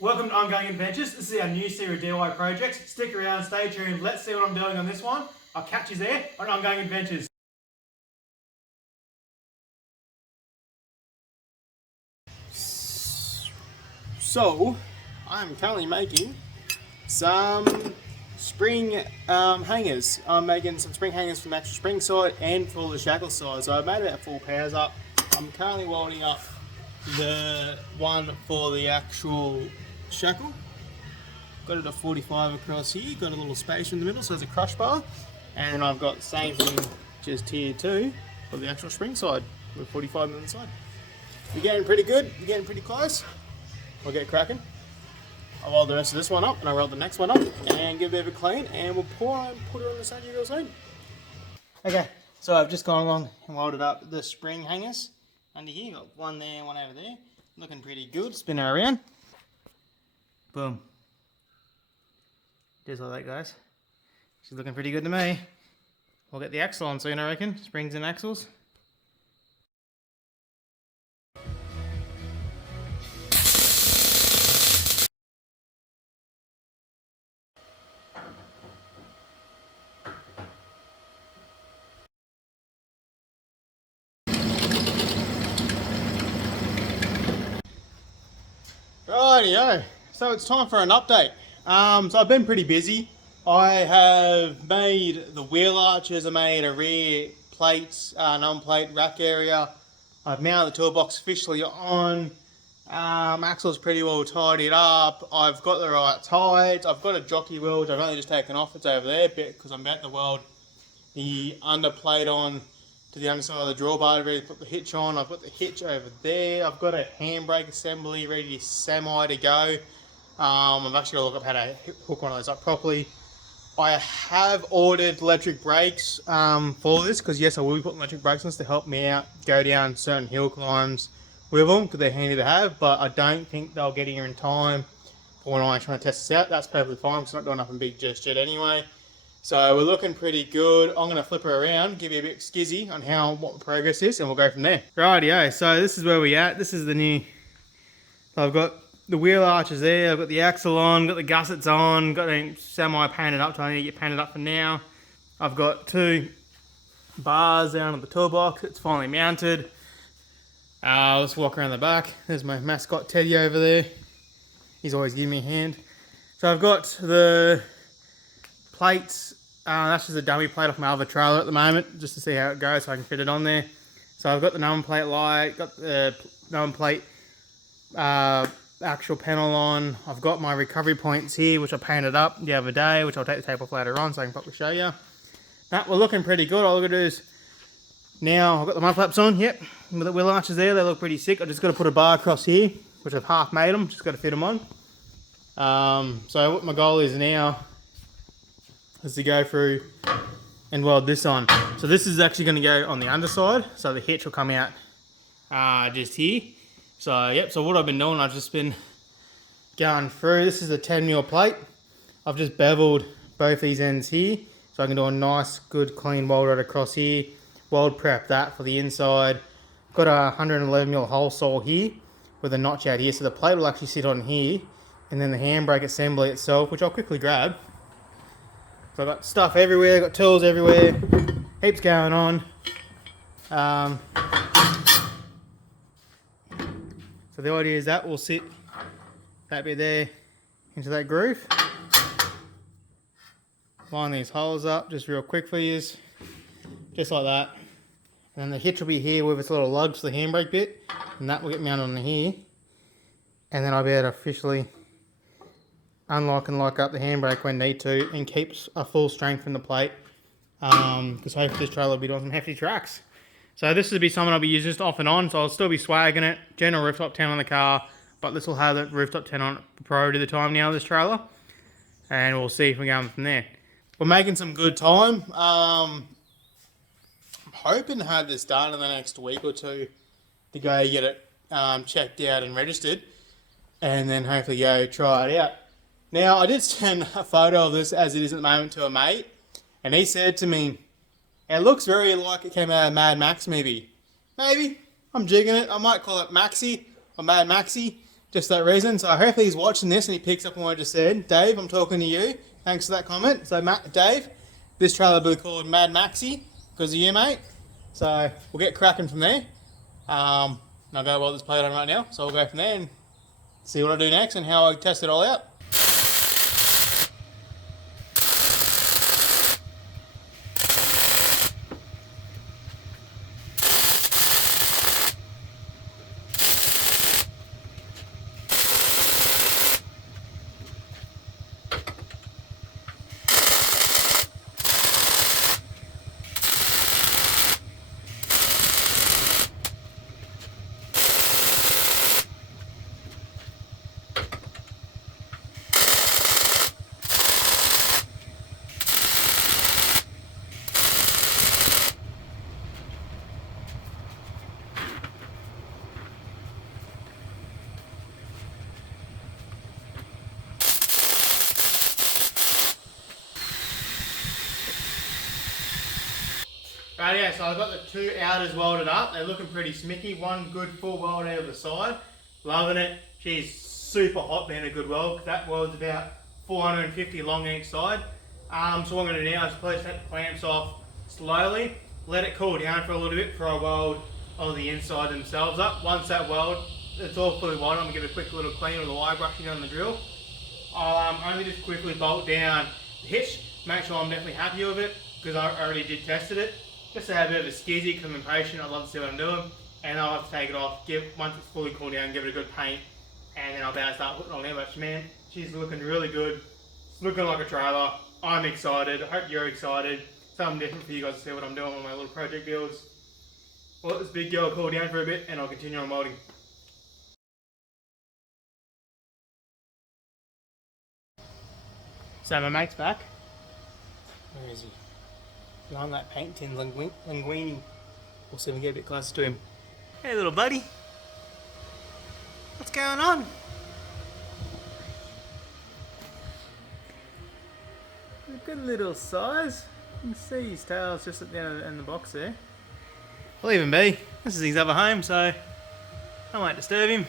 Welcome to Ongoing Adventures. This is our new series of DIY projects. Stick around, stay tuned. Let's see what I'm doing on this one. I'll catch you there on Ongoing Adventures. So, I'm currently making some spring hangers. I'm making some spring hangers from the actual spring side and for the shackle side. So I've made about 4 pairs up. I'm currently welding up the one for the actual shackle. Got it at 45 across here, got a little space in the middle, so there's a crush bar. And I've got the same thing just here too for the actual spring side with 45 on the side. We're getting pretty good, we're getting pretty close. We'll get cracking. I'll weld the rest of this one up and I'll weld the next one up and give it a bit of a clean and we'll put it on the side real soon. Okay, so I've just gone along and welded up the spring hangers under here. Got one there, one over there. Looking pretty good. Spin her around. Boom. Just like that, guys. She's looking pretty good to me. We'll get the axle on soon, I reckon. Springs and axles. Rightio, so it's time for an update. So I've been pretty busy. I have made the wheel arches, I made a rear plate, non-plate rack area. I've mounted the toolbox officially on. Axle's pretty well tidied up. I've got the right tides. I've got a jockey wheel, which I've only just taken off. It's over there because I'm about to weld the underplate on to the underside of the drawbar, ready to put the hitch on. I've got the hitch over there. I've got a handbrake assembly ready semi to go. I've actually got to look up how to hook one of those up properly. I have ordered electric brakes for this because yes, I will be putting electric brakes on this to help me out go down certain hill climbs with them because they're handy to have, but I don't think they'll get here in time for when I'm trying to test this out. That's perfectly fine because I'm not doing nothing big just yet anyway. So we're looking pretty good. I'm going to flip her around, give you a bit skizzy on what the progress is, and we'll go from there. Rightio, so this is where we're at. This is the new... I've got the wheel arches there, I've got the axle on, got the gussets on, got them semi-painted up, trying to get painted up for now. I've got 2 bars down on the toolbox. It's finally mounted. Let's walk around the back. There's my mascot Teddy over there. He's always giving me a hand. So I've got the plates. That's just a dummy plate off my other trailer at the moment, just to see how it goes so I can fit it on there. So I've got the number plate light, got the number plate actual panel on. I've got my recovery points here, which I painted up the other day, which I'll take the tape off later on so I can probably show you. That we're looking pretty good. All I've got to do is now I've got the mud flaps on, yep, with the wheel arches there, they look pretty sick. I just got to put a bar across here, which I've half made them, just got to fit them on. So what my goal is now is to go through and weld this on. So this is actually going to go on the underside, so the hitch will come out just here. So yep, so what I've been doing, I've just been going through. This is a 10mm plate. I've just beveled both these ends here, so I can do a nice, good, clean weld right across here. Weld prep that for the inside. Got a 111mm hole saw here with a notch out here, so the plate will actually sit on here, and then the handbrake assembly itself, which I'll quickly grab. So I've got stuff everywhere, got tools everywhere, heaps going on. So the idea is that will sit that bit there into that groove. Line these holes up just real quick for you, just like that. And then the hitch will be here with its little lugs for the handbrake bit, and that will get mounted on here. And then I'll be able to officially unlock and lock up the handbrake when need to and keeps a full strength in the plate because hopefully this trailer will be doing some hefty tracks. So this will be something I'll be using just off and on, so I'll still be swagging it, general rooftop 10 on the car, but this will have the rooftop 10 on priority to the time now, this trailer, and we'll see if we're going from there. We're making some good time. I'm hoping to have this done in the next week or two to go get it checked out and registered, and then hopefully go try it out. Now, I did send a photo of this as it is at the moment to a mate, and he said to me, it looks very like it came out of a Mad Max movie. Maybe. I'm jigging it. I might call it Maxi or Mad Maxi, Just that reason. So hopefully he's watching this and he picks up on what I just said. Dave, I'm talking to you. Thanks for that comment. So Dave, this trailer will be called Mad Maxi because of you, mate. So we'll get cracking from there. And I'll go weld this plate on right now. So we'll go from there and see what I do next and how I test it all out. Right, yeah, so I've got the two outers welded up. They're looking pretty smicky. One good full weld out of the side. Loving it. She's super hot being a good weld. That weld's about 450 long each side. So what I'm going to do now is place the clamps off slowly. Let it cool down for a little bit before I weld on the inside themselves up. Once that weld, it's all fully welded, I'm going to give it a quick little clean with the wire brushing on the drill. I'll only just quickly bolt down the hitch. Make sure I'm definitely happy with it because I already did tested it. Just to have a bit of a skizzy because I'm impatient, I'd love to see what I'm doing. And I'll have to take it off, once it's fully cooled down, give it a good paint. And then I'll be able to start putting it on there. But man, she's looking really good. It's looking like a trailer. I'm excited. I hope you're excited. Something different for you guys to see what I'm doing on my little project builds. I'll let this big girl cool down for a bit and I'll continue on molding. So my mate's back. Where is he? Behind that paint tin linguini. We'll see if we can get a bit closer to him. Hey little buddy. What's going on? A good little size. You can see his tail's just at the end in the box there. I'll leave him be. This is his other home, so I won't disturb him.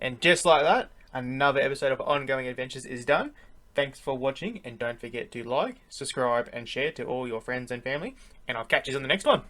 And just like that, another episode of Ongoing Adventures is done. Thanks for watching, and don't forget to like, subscribe, and share to all your friends and family. And I'll catch you on the next one.